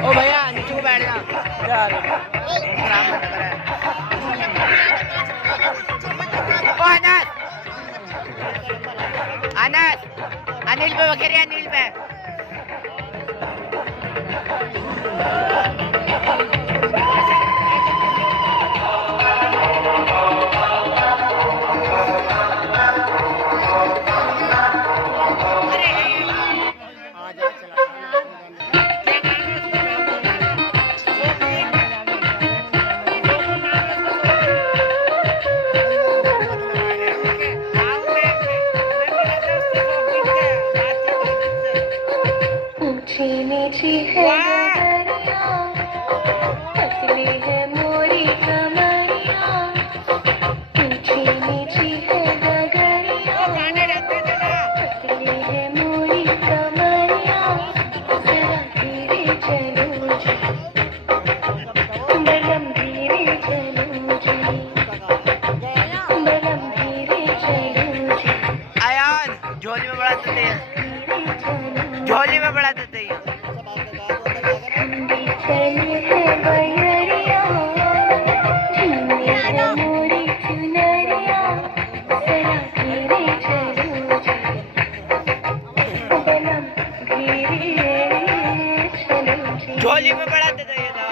ओ भैया नीचे को बैठ जा। ओ अनस अनिल पे वगैरह अनिल पे नीची है दरिया, पतली है मोरी कमरिया, ऊंची नीची है डगरिया, पतली है मोरी कमरिया, जरा धीरे चलो जी, बलम धीरे चलो जी, बलम धीरे चलो जी। आयान झोली में बड़ा देते हैं, झोली में बड़ा देते हैं। झोली में बड़ा देते हैं ना।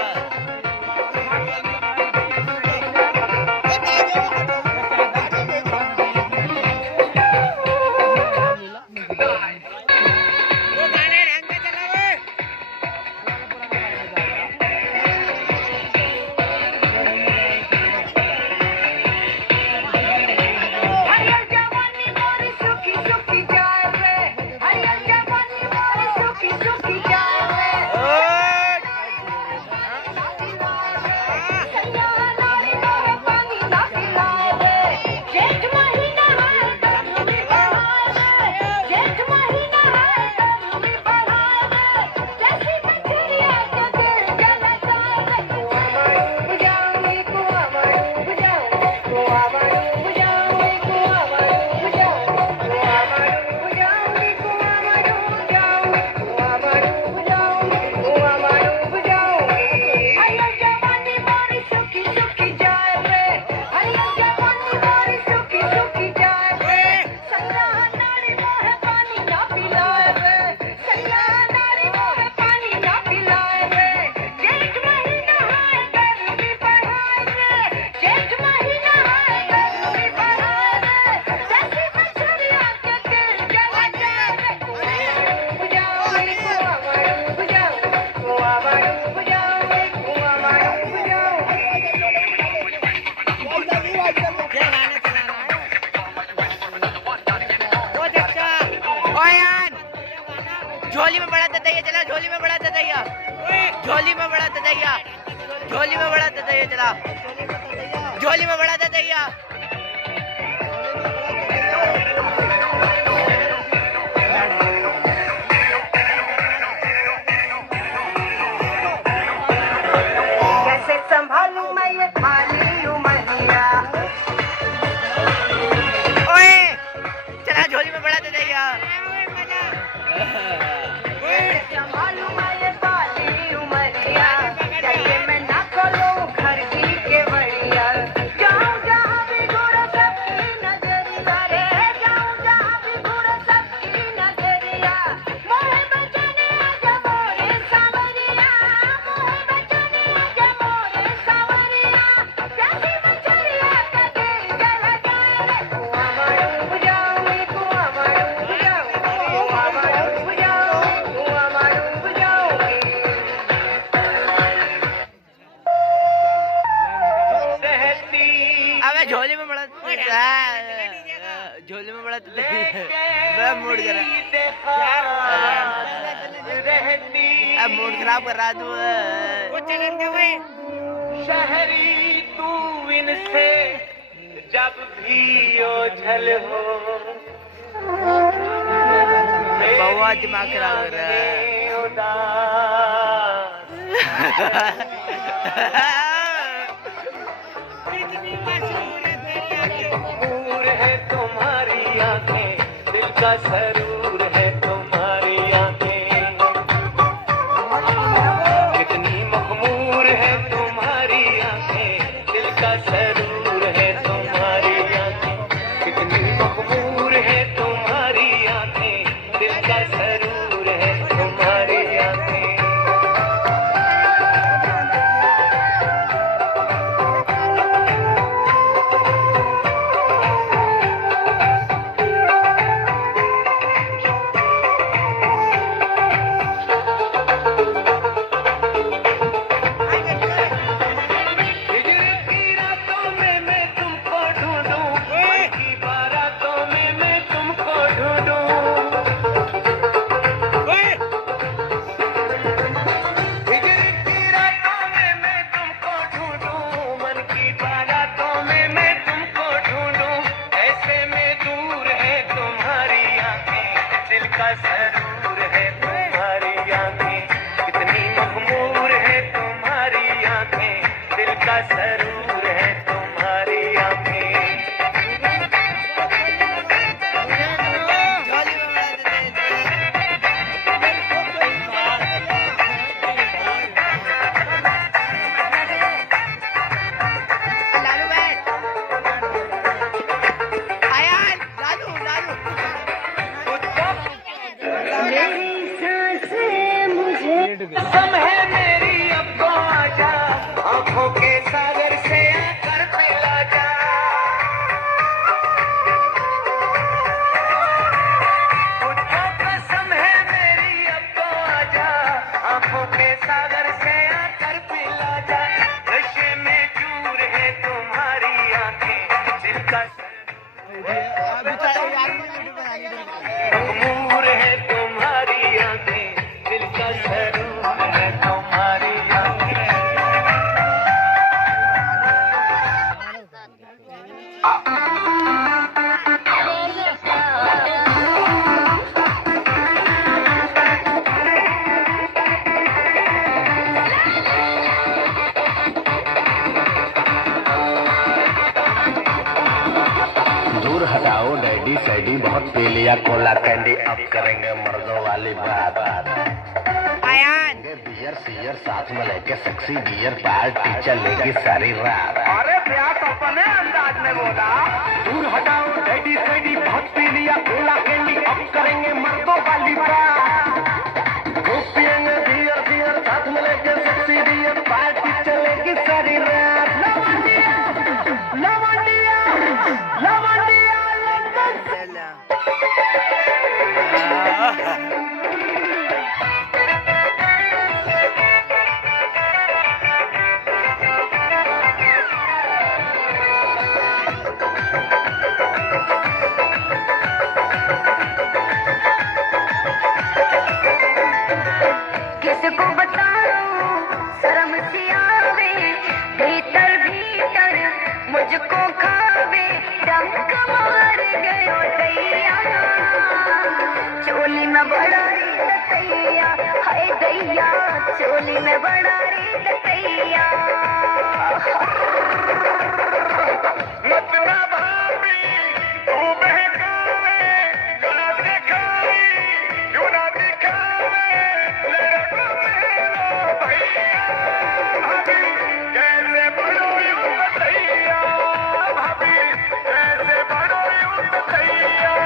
झोली में बड़ा ददैया चला, झोली में बड़ा ददैया, झोली में बड़ा ददैया, झोली में बड़ा ददैया चला, झोली में बड़ा ददैया। झोली में बड़ा मैं मूड करा अब मूड खराब कर रहा तू वो चलन क्या भाई शहरी तू इनसे जब भी ओझल हो बहुत दिमाग खराब कर रहा है दूर है तुम्हारी आंखें दिल का सरूर है तुम्हारी आंखें कितनी मखमूर है तुम्हारी आंखें दिल का सरूर है तुम्हारी आंखें कितनी मखमूर है तुम्हारी आंखें दिल का सरूर है तुम्हारी आंखें सरूर है तुम्हारी आंखें कितनी मखमूर है तुम्हारी आंखें दिल का सरूर है तुम्हारी आंखें कसम है मेरी अब तो आजा आंखों के सागर से आकर पिला जा मुझको कसम है मेरी अब तो आजा आंखों के सागर से आकर पिला जा नशे में चूर है तुम्हारी आंखें दिल का मखमूर है तुम्हारी आंखें दिल का सरूर है तुम्हारी आंखें दूर हटाओ डैडी सैडी बहुत पी लिया कोला कैंडी अब करेंगे मर्दों वाली बात बियर सीयर साथ में लेके सेक्सी बियर पार्टी चलेगी सारी रात अरे प्यार तो अपने अंदाज में बोला दूर हटाओ डैडी सैडी बहुत पी लिया कोला कैंडी अब करेंगे मर्दों वाली बात पिएंगे बियर सीयर साथ में लेके सेक्सी बियर पार्टी चलेगी सारी रात लवंडिया लवंडिया लवंडिया किसको बताऊं शर्म सी आवे भीतर भीतर मुझको खावे डंक मार गयो दैया चोली में बड़ा रे दैया हाय दैया चोली में बड़ा रे दैया मत ना भाभी तू बहकावे ना दिखाई क्यों ना दिखावे लड़को मेरा भैया भाभी कैसे बड़ो यूं बताइया भाभी कैसे बड़ो यूं बताइया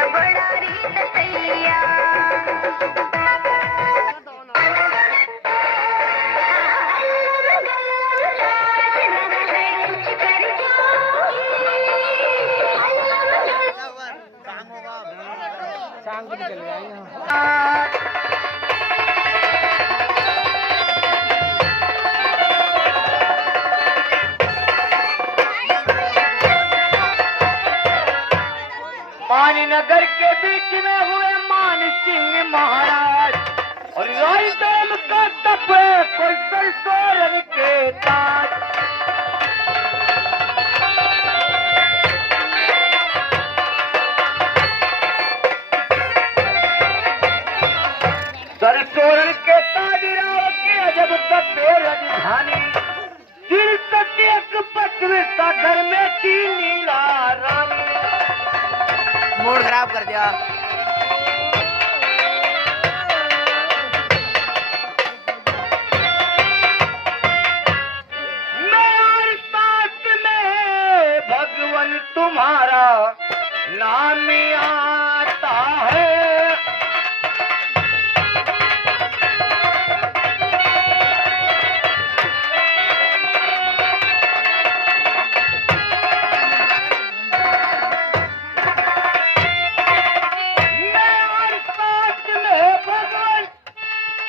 में बड़ा रीत तैया नगर के बीच में हुए मान सिंह महाराज और राय दौल का तपे कोई सरसोरन के ताज सरसोरन के ताजराव के अजब तपे राजधानी दिल तक एक पचविता घर में थी नीला रानी मूड खराब कर दिया। मैं और साथ में भगवान तुम्हारा नाम आता है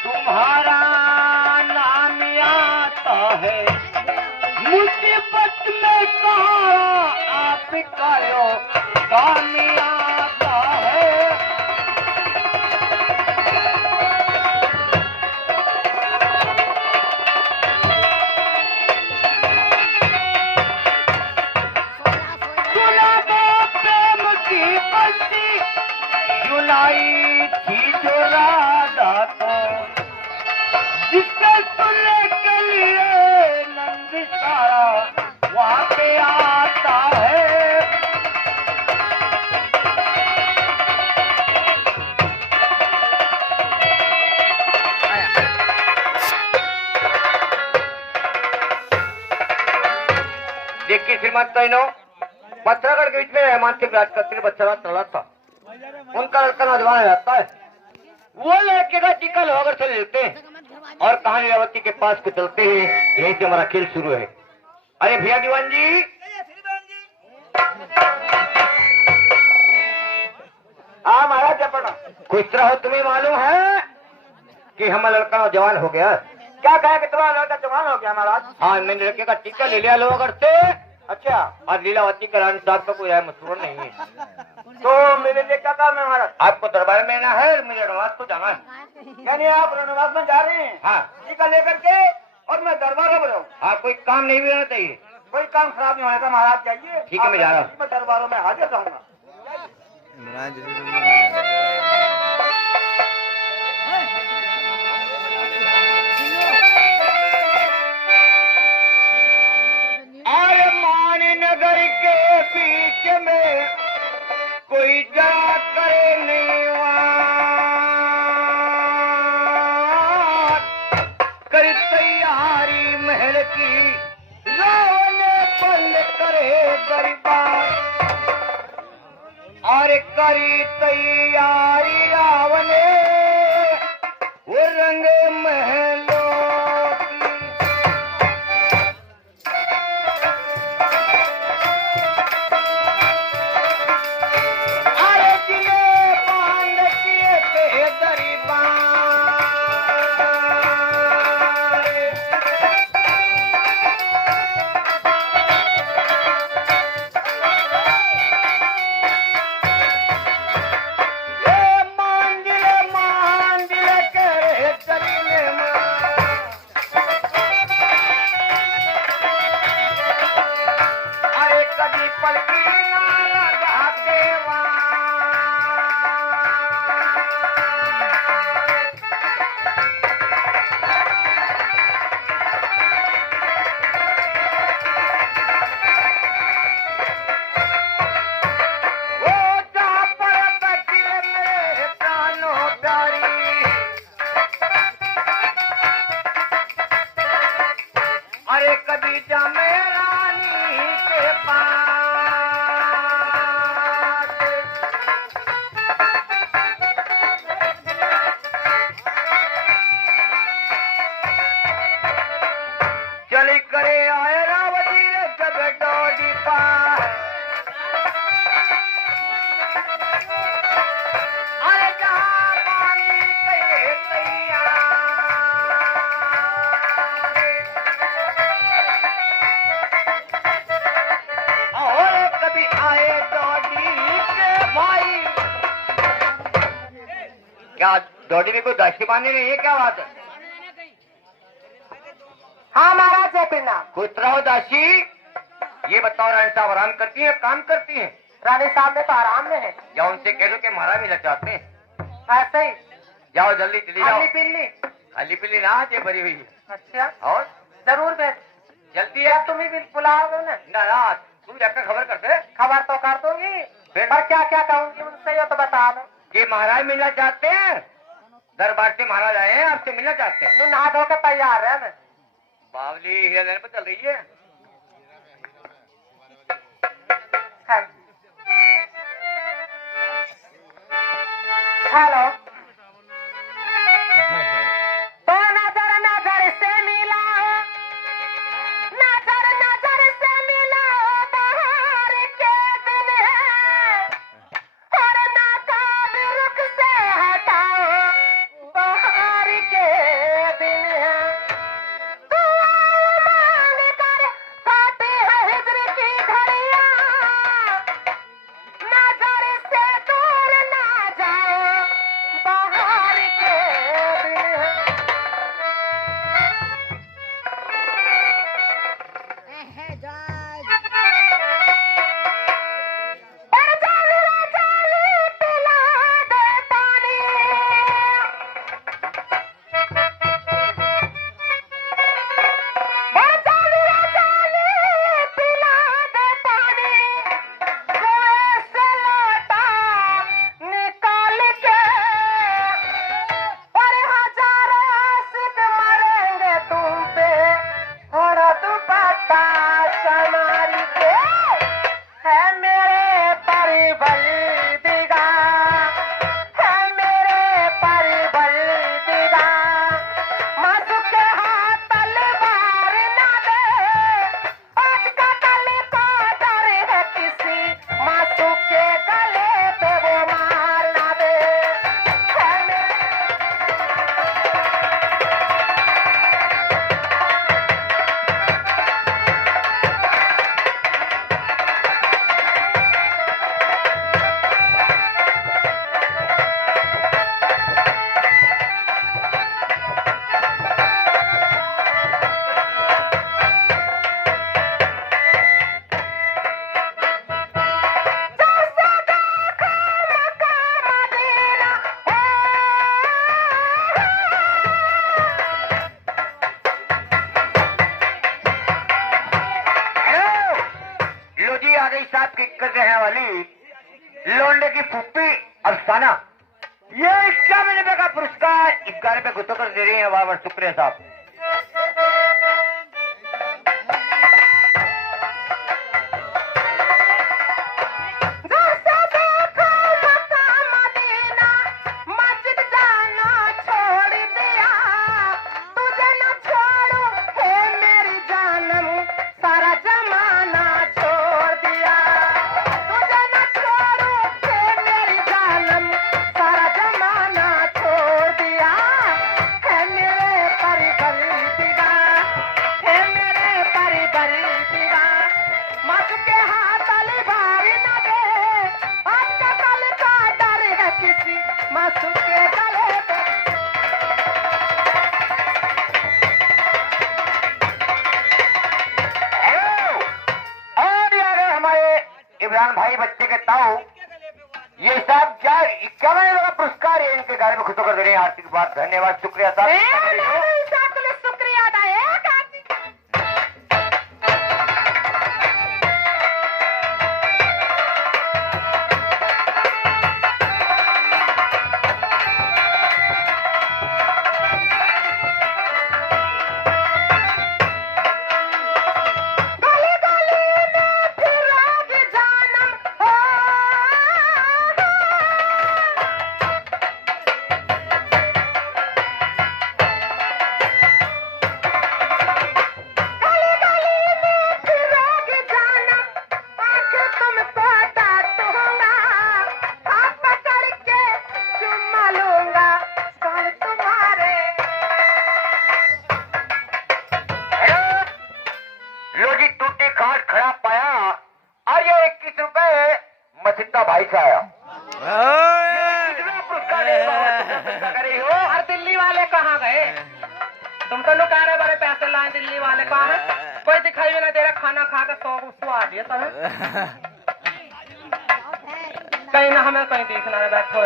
तुम्हारा नाम आता है मुसीबत में कहा आपका यो काम आता है सुना दो प्रेम की बंसी सुनाई थी जो राधा को जिससे सुनने के लिए नंद सारा वहाँ पे आता है देखिए श्रीमंत बहनों पत्थरगढ़ के बीच में रहमान के विराज करते बच्चा चला था उनका लड़का नौजवान रहता है वो लड़के का टीका लोहागढ़ से लेते हैं और कहानी लीलावती के पास को चलते हैं यहीं से हमारा खेल शुरू है। अरे भैया दीवान जी हाँ महाराज जपना कुछ तरह तुम्हें मालूम है कि हमारा लड़का जवान हो गया क्या कहा कि तुम्हारा लड़का जवान हो गया महाराज हाँ मैंने लड़के का टीका ले लिया लोहागढ़ से अच्छा और लीलावती का रानी साहब का कोई है मशहूर नहीं है तो मेरे लिए क्या काम है महाराज आपको दरबार में आना है मुझे रणवास को जाना है यानी आप रणवास में जा रहे हैं हाँ टीका लेकर के और मैं दरबार में जाऊँ हाँ कोई काम नहीं भी होना चाहिए कोई काम खराब नहीं होने का महाराज चाहिए ठीक है मैं जा रहा हूँ मैं दरबारों में हाजिर रहूंगा नगर के बीच में कोई जा करे नहीं कर तैयारी महल की रावने बंद करे गरीबान और करी तैयारी रावने वो रंग महलों क्या डोडी में कोई दासी बांधे नहीं है, क्या बात है? हाँ महाराज जय पीना। खुश रहो दासी। ये बताओ रानी साहब आराम करती है, काम करती है? रानी साहब में तो आराम में है। या उनसे कह दो कि महाराज मिलना चाहते हैं। ऐसे ही जाओ जल्दी चली जाओ। खाली पिल्ली। खाली पीली ना आज ये भरी हुई है। अच्छा और जरूर भेज। जल्दी क्या है। तुम ही भी बुलाओगे ना? ना तू जाकर खबर कर दे। खबर तो कर दूंगी, फिर? पर क्या क्या कहूंगी उनसे ये तो बता दो। कि महाराज मिलना चाहते हैं, दरबार से महाराज आए हैं, आपसे मिलना चाहते हैं। तू नहा धो के तैयार है मैं। बावली हीरा लेने पर चल रही है। हेलो। तो नजर नजर से मिला, नजर नजर से मिला, बाहर के दिन है, और नाकाब रुख से हटाओ, बाहर के दिन है। तू मान कर काटी है हिजर की घड़ियां, नजर से दूर ना जाओ, बाहर के दिन है। और जाली जाली पिला दे पानी, और जाली जाली पिला दे पानी, कुएं से लोटा निकाल के, और हजारों आशिक मरेंगे तुम पे, और दुपट्टा संवार के। है मेरे परिबलदिगा, है मेरे परिबलदिगा, मासूक के हाथ तलवार ना दे, आज का कल को डर है किसी, मासूक के गले पे वो मार ना दे। है मेरे लो जी आ गई साहब किक कर रहने वाली लोंडे की फुप्पी अफसाना। ये 51 रुपए का पुरस्कार 11 रुपए गुस्सों कर दे रही है। वाह वाह शुक्रिया साहब। घर से देखो मक्का मदीना, मस्जिद जाना छोड़ दिया, तुझे न छोड़ू हे मेरी जानम, सारा जमाना छोड़ दिया, तुझे न छोड़ू हे मेरी जानम, सारा जमाना छोड़ दिया। है मेरे परिबलदिगा, है मेरे परिबलदिगा, मासूक के हाथ तलवार ना दे, आज का कल का डर है किसी, मासूक के गले पे। और यार हमारे इमरान भाई बच्चे के ताऊ ये साहब क्या 51 रुपए का पुरस्कार है इनके घर में खुशों कर दे रहे हैं। आर्थिक बात धन्यवाद शुक्रिया साहब। साहब तुम्हें शुक्रिया अदा है। गली गली में फिरोगी जानम हो, गली गली में फिरोगी जानम, आंख तुमको डांटूंगा, हाथ पकड़ के चुम्मा लूंगा, काल तुम्हारे। लो जी टूटी खाट खड़ा पाया और ये 21 रुपए मसिद्दा भाई से आया। ये कितना पुरस्कार है बाबा? कर रही हो? और दिल्ली वाले कहाँ गए? तुम तो कह रहे बड़े पैसे लाए, दिल्ली वाले कहाँ है? कोई दिखाई भी ना दे रहा, खाना खा कर सो आ दिए सब। कहीं ना हमें कहीं देखना है, बैठो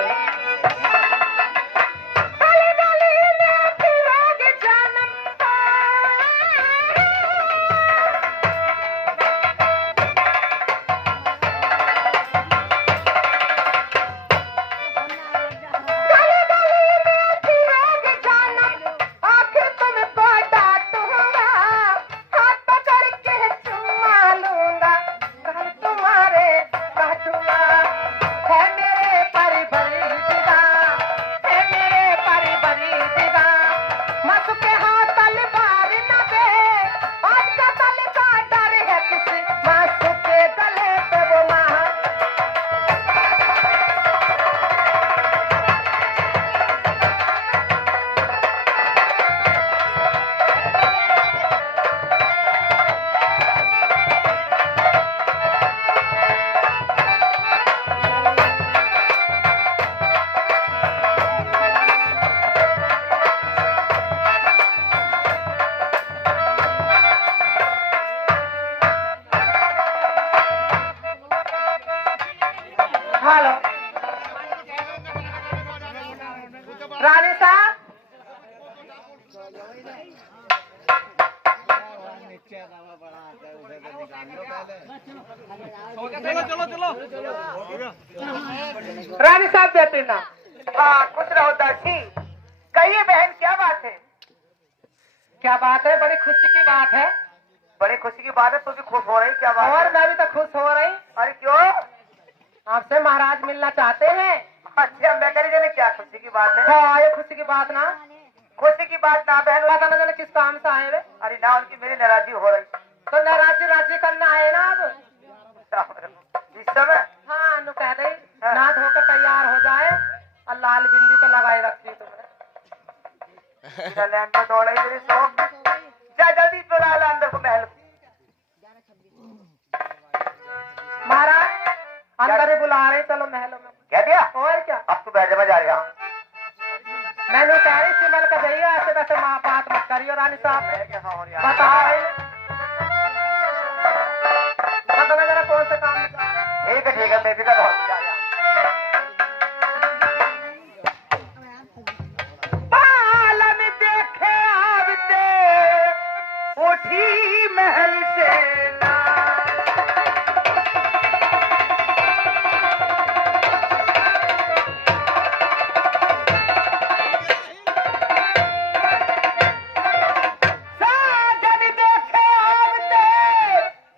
हेलो रानी साहब, रानी साहब देते ना। हाँ, खुश रहो दासी। कहिए बहन, क्या बात है? क्या बात है? बड़ी खुशी की बात है। बड़ी खुशी की बात है, तू भी खुश हो रही, क्या बात और है? मैं भी तो खुश हो रही। अरे क्यों? आपसे महाराज मिलना चाहते हैं। अच्छा, मैं कह रही क्या खुशी की बात है? हाँ, ये खुशी की बात ना। खुशी की बात ना बहन, पता न जाने किस काम से आए वे। अरे ना, उनकी मेरी नाराजगी हो रही। तो नाराजी राजी करना आए ना अब। इस समय हाँ, नु कह दे ना धोकर तैयार हो जाए और लाल बिंदी तो लगाए रखती तुमने। चले अंदर दौड़े मेरी शौक। जा जल्दी बुला ला अंदर को, महल। महाराज अंदर ही बुला रहे, चलो महलों में। क्या दिया? और क्या? अब तू बैठ जा रही। मैंने कह रही सिमल का जाइए, ऐसे वैसे माँ बात मत करियो रानी साहब। बता रही पता न जरा कौन से काम में जा रहे हैं। ठीक है, मैं भी कर रहा बालम देखे आवते उठी महल से ना। साजन देखे आवते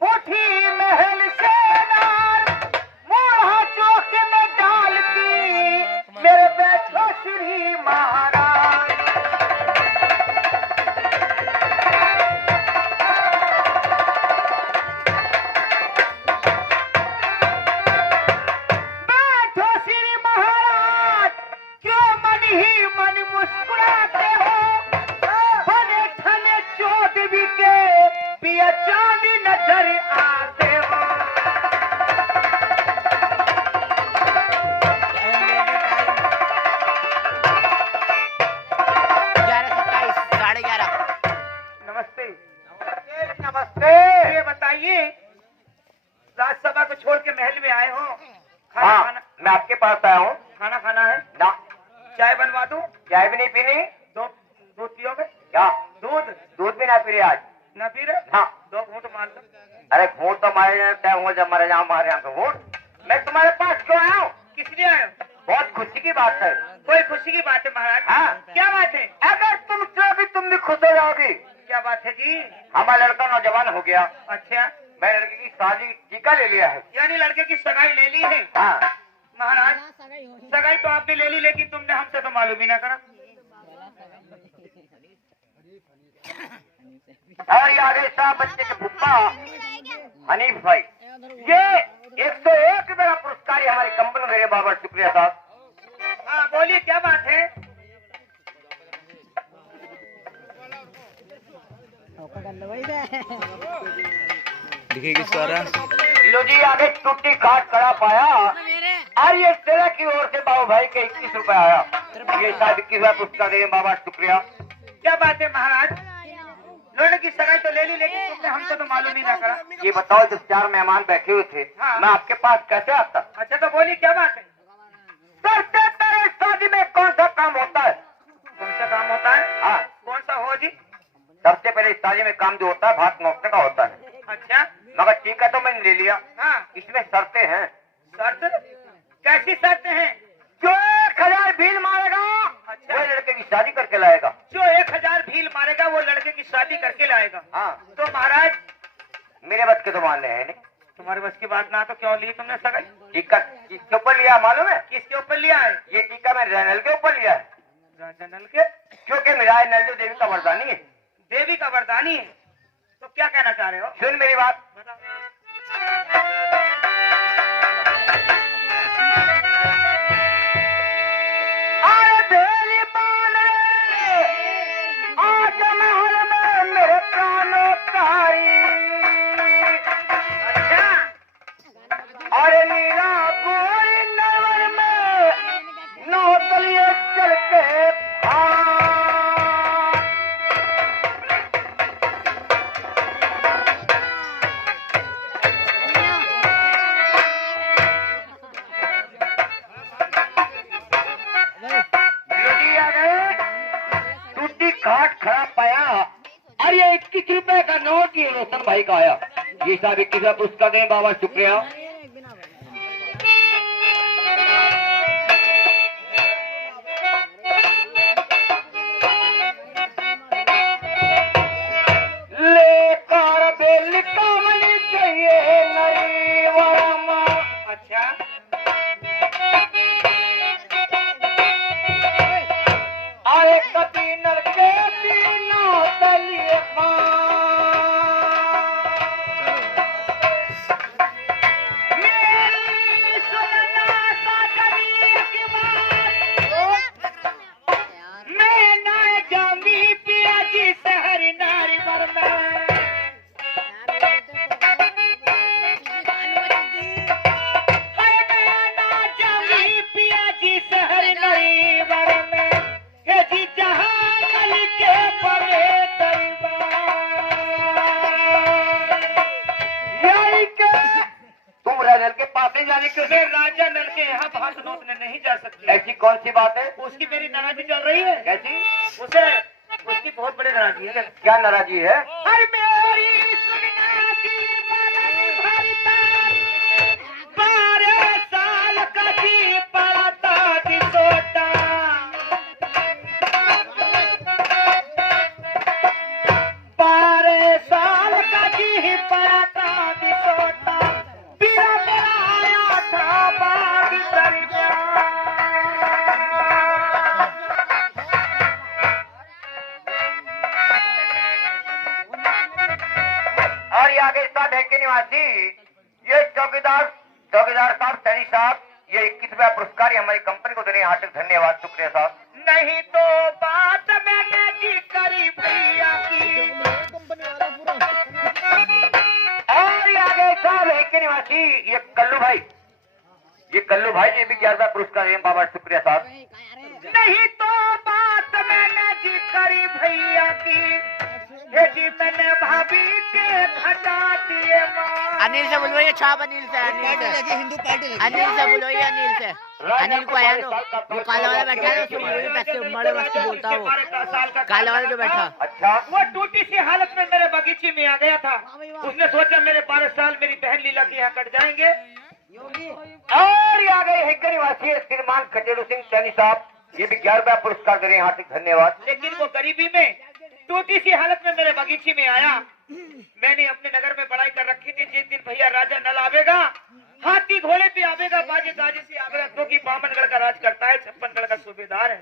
उठी महल से ना। मोहा चौक में डालती मेरे बैठो श्री महाराज। बैठो श्री महाराज, क्यों मन ही मन मुस्कुराते हो? बने ठने चोट भी के पिया चांदी नजर आते हो। 11:27, 11:30। नमस्ते। नमस्ते। ये बताइए, राजसभा को छोड़ के महल में आए हो? हाँ, मैं आपके पास आया हूँ। खाना खाना है? ना, चाय बनवा दूं? चाय भी नहीं पीनी। दूध पियोगे? क्या? दूध दूध भी ना पी रहे आज? न पी रहे? हाँ। 2 घूंट मार लो। अरे घूट तो हमारे यहाँ तय हुआ, जब हमारे यहाँ तो घूट। मैं तुम्हारे पास क्यों आया हूँ? किस लिए आए हो? बहुत खुशी की बात है। कोई खुशी की बात है महाराज? हाँ। क्या बात है? अगर तुम चाहोगी तुम भी खुश हो जाओगी। क्या बात है जी? हमारा लड़का नौजवान हो गया। अच्छा, मैं लड़के की शादी टीका ले लिया है। यानी लड़के की सगाई ले ली है? हाँ। महाराज, सगाई तो आपने ले ली, लेकिन तुमने हमसे तो मालूम ही ना करा। और ये आगे साहब बच्चे के पुप्पा हनीफ भाई, ये 101 मेरा पुरस्कार है हमारी कंपनी में। मेरे बाबा शुक्रिया साहब। हाँ, बोलिए क्या बात है? लो जी, आगे टूटी काट करा पाया। और ये तेरा की ओर से बाबू भाई के 21 रुपए आया। ये शादी की हुआ पुरस्कार दे बाबा शुक्रिया। क्या बात है महाराज, लौंडे की सगाई तो ले ली, लेकिन तुमने हमको तो मालूम ही ना करा। ये बताओ जब 4 मेहमान बैठे हुए थे हाँ। मैं आपके पास कैसे आता? अच्छा तो बोली क्या बात है? सबसे पहले शादी में कौन सा काम होता है? कौन सा काम होता है? हाँ, कौन सा हो जी? सबसे पहले शादी में काम जो होता है भात नोचने का होता है। अच्छा मगर ठीक है तो मैंने ले लिया। हाँ, इसमें शर्तें हैं। शर्त कैसी शर्त है? जो 1000 भील मारेगा अच्छा। वो लड़के की शादी करके लाएगा। जो 1000 भील मारेगा वो लड़के की शादी करके लाएगा। हाँ, तो महाराज मेरे बस के तो मानने हैं नहीं। तुम्हारे बस की बात ना तो क्यों ली तुमने सगाई? टीका किसके ऊपर लिया मालूम है? किसके ऊपर लिया है? ये टीका मैंने रैनल के ऊपर लिया है, जनरल के? क्योंकि मेरा नलदेव देवी का वरदानी है। देवी का वरदानी है। तो क्या कहना चाह रहे हो? सुन मेरी बात। अरे बेली बान रे, आज महल में मेरे प्राणों कारी। अच्छा अरे नीला गोरी नवर में नौतलिए चल के टूटी घाट खड़ा पाया। अरे ये 21 रुपए का नोट ये रोशन भाई का आया। ये साहब 21 पुरस्कार दें बाबा शुक्रिया। लेकर बेल कमली चाहिए नई वरमा। अच्छा आए कभी नरके तीनों तलिए मेरी सुनना साजनी की बात। मैं ना जाऊंगी पिया जी शहर नारी वर्मा। मैं ना जाऊंगी पिया जी शहर नारी वर्मा। हे जी जहां नल के परे दरबार। यही के तुम राजल के पास ही जाने क्यों? अरे राजा नल के यहाँ भात नोचने नहीं जा सकती। ऐसी कौन सी बात है? उसकी मेरी नाराजगी चल रही है। कैसी? उसे उसकी बहुत बड़ी नाराजगी है। क्या नाराजगी है? हर मेरी सुनना जी मनन भरता 12 साल का जी पड़ता दिसोटा। 12 साल का जी पड़ता दिसोटा। पिया मेरा आया था बाग दरिया। और ये आगे साहब है के निवासी ये चौकीदार साहब सैनी साहब ये 21वां पुरस्कार ये हमारी कंपनी को दे रहे हैं। हार्दिक धन्यवाद शुक्रिया साहब। नहीं तो बात मैंने जी करी भैया की। और ये आगे साहब है के निवासी ये कल्लू भाई ये भी 11वां पुरस्कार है बाबा शुक्रिया साहब। नहीं तो बात मैंने जी करी भैया की। ये जी मैंने भाभी के घटा दिए माँ। अनिल से बोलो ये छाप अनिल से बोलो ये अनिल से। अनिल को आया तो वो काला वाला बैठा है उसको बोलो पैसे बड़े वक्त बोलता वो काला वाला जो बैठा। अच्छा वो टूटी सी हालत में मेरे बगीचे में आ गया था। उसने सोचा मेरे 12 साल मेरी बहन लीला के यहाँ कट जाएंगे। और ये आ गए है के निवासी श्रीमान खटेड़ू सिंह सैनी साहब ये भी 11वां पुरस्कार दे रहे हैं। हार्दिक धन्यवाद। लेकिन वो गरीबी में टूटी सी हालत में मेरे बगीचे में आया। मैंने अपने नगर में बड़ाई कर रखी थी जिस दिन भैया राजा नल आवेगा हाथी घोड़े पे आवेगा बाजे गाजे से आवेगा क्योंकि बामनगढ़ का राज करता है 56गढ़ का सूबेदार है।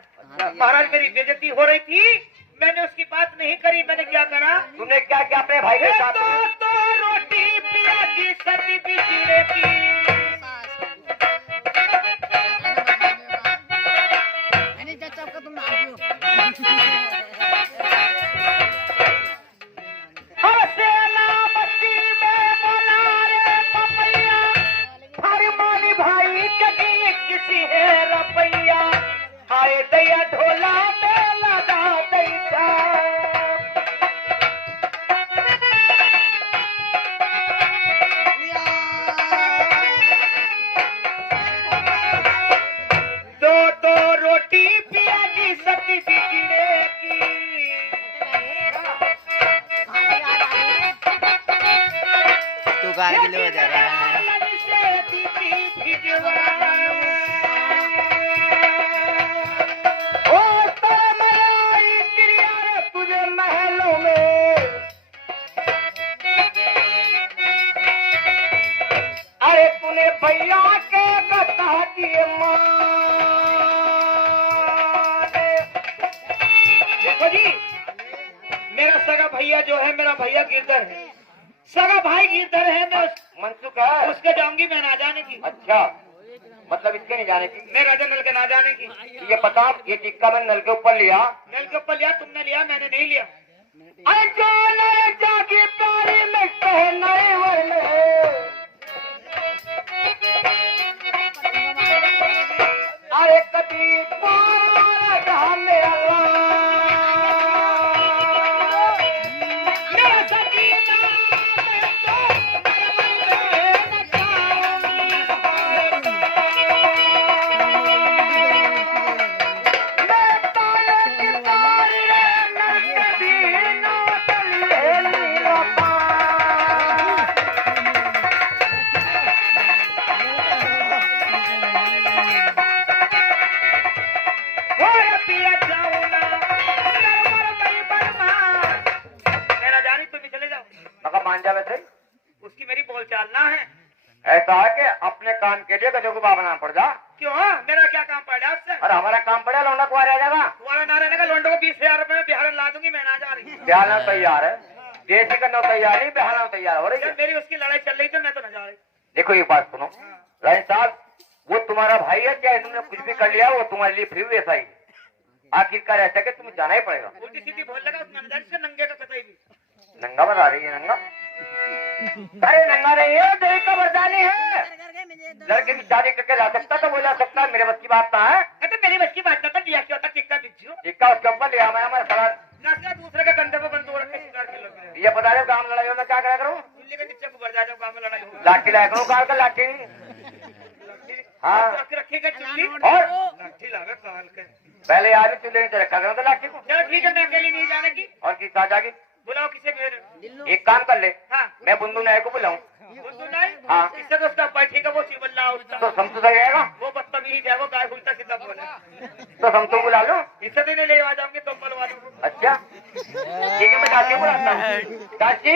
महाराज मेरी बेइज्जती हो रही थी मैंने उसकी बात नहीं करी। मैंने क्या करा? तुमने क्या क्या अपने भाई के साथ तो रोटी पिया की सती बिछड़े की। सेना बस्ती में बोला रे पपैया हर मानी भाई कभी किसी है रपैया आए दया पागल हो जा रहा है। तुझे महलों में अरे तूने भैया के बता दिए देखो जी, मेरा सगा भैया जो है, मेरा भैया गिरधर है, सगा भाई गिरधर है। मैं मनसुख है। उसके जाऊंगी मैं ना जाने की। अच्छा, मतलब इसके नहीं जाने की। मैं राजा नल के ना जाने की। ये पता, ये टिक्का मैंने नल के ऊपर लिया। नल के ऊपर लिया तुमने, लिया मैंने नहीं लिया। अरे जो नए जागी प्यारी में पहने वाले, अरे कभी पारा हमें मेरा सकीना मैं तो मैं ताले की तारी नल के दीना तले लिया मान जा। वैसे उसकी मेरी बोलचाल ना है। ऐसा है कि अपने काम के लिए गजो को बाबा पड़ जा। क्यों? मेरा क्या काम पड़ जाए उससे? अरे हमारा काम पड़ा, लौंडा कुआं रह जाएगा। कुआं ना रहने का, लौंडो को 20,000 रुपए में बिहार ला दूंगी। मैं ना जा रही। बिहार तैयार है, देसी करना तैयार नहीं, बिहार तैयार हो रही है। मेरी उसकी लड़ाई चल रही थी, मैं तो न जा रही। देखो ये बात सुनो राय साहब, वो तुम्हारा भाई है, क्या तुमने कुछ भी कर लिया वो तुम्हारे लिए फिर वैसा ही। आखिरकार ऐसा कि तुम्हें जाना ही पड़ेगा। उल्टी सीधी बोल लगा उस मैनेजर से, नंगे का कतई भी। नंगा बता रही है? नंगा अरे नंगा नहीं है, देवी का बरदानी है। लड़के की शादी करके ला सकता तो वो ला सकता है, मेरे बस की बात ना है। तो मेरी बस की बात ना, लिया क्या होता? टिक्का बिच्छू, टिक्का उसके ऊपर लिया मैं, हमारे सलाद दूसरे के कंधे पर बंदूक रखे शिकार के लगे। ये बता दे काम लड़ाई हो मैं क्या करा करूँ? दिल्ली के नीचे को बढ़ जाए, काम में लड़ाई हो लाठी लाया करूँ, काल का लाठी। हाँ रखेगा चुल्ली और लाठी लावे काल के। पहले यार चूल्हे नीचे रखा करो तो लाठी को। चलो ठीक है, मैं अकेली नहीं जाने की। और किस जाएगी? बुलाओ किसे? एक काम कर ले, हाँ मैं बुंदू नायक को बुलाऊं। बुंदू नायक? हाँ किससे? तो उसका बैठे का वो चिबल्ला उसका तो समझ सही रहेगा। वो बदतमीज है, वो गाय उल्टा सीधा बोले तो हम तो बुला लो। इससे देने ले आ जाऊंगे तो बुलवा दो। अच्छा ठीक है, मैं चाची को बुलाता हूँ। चाची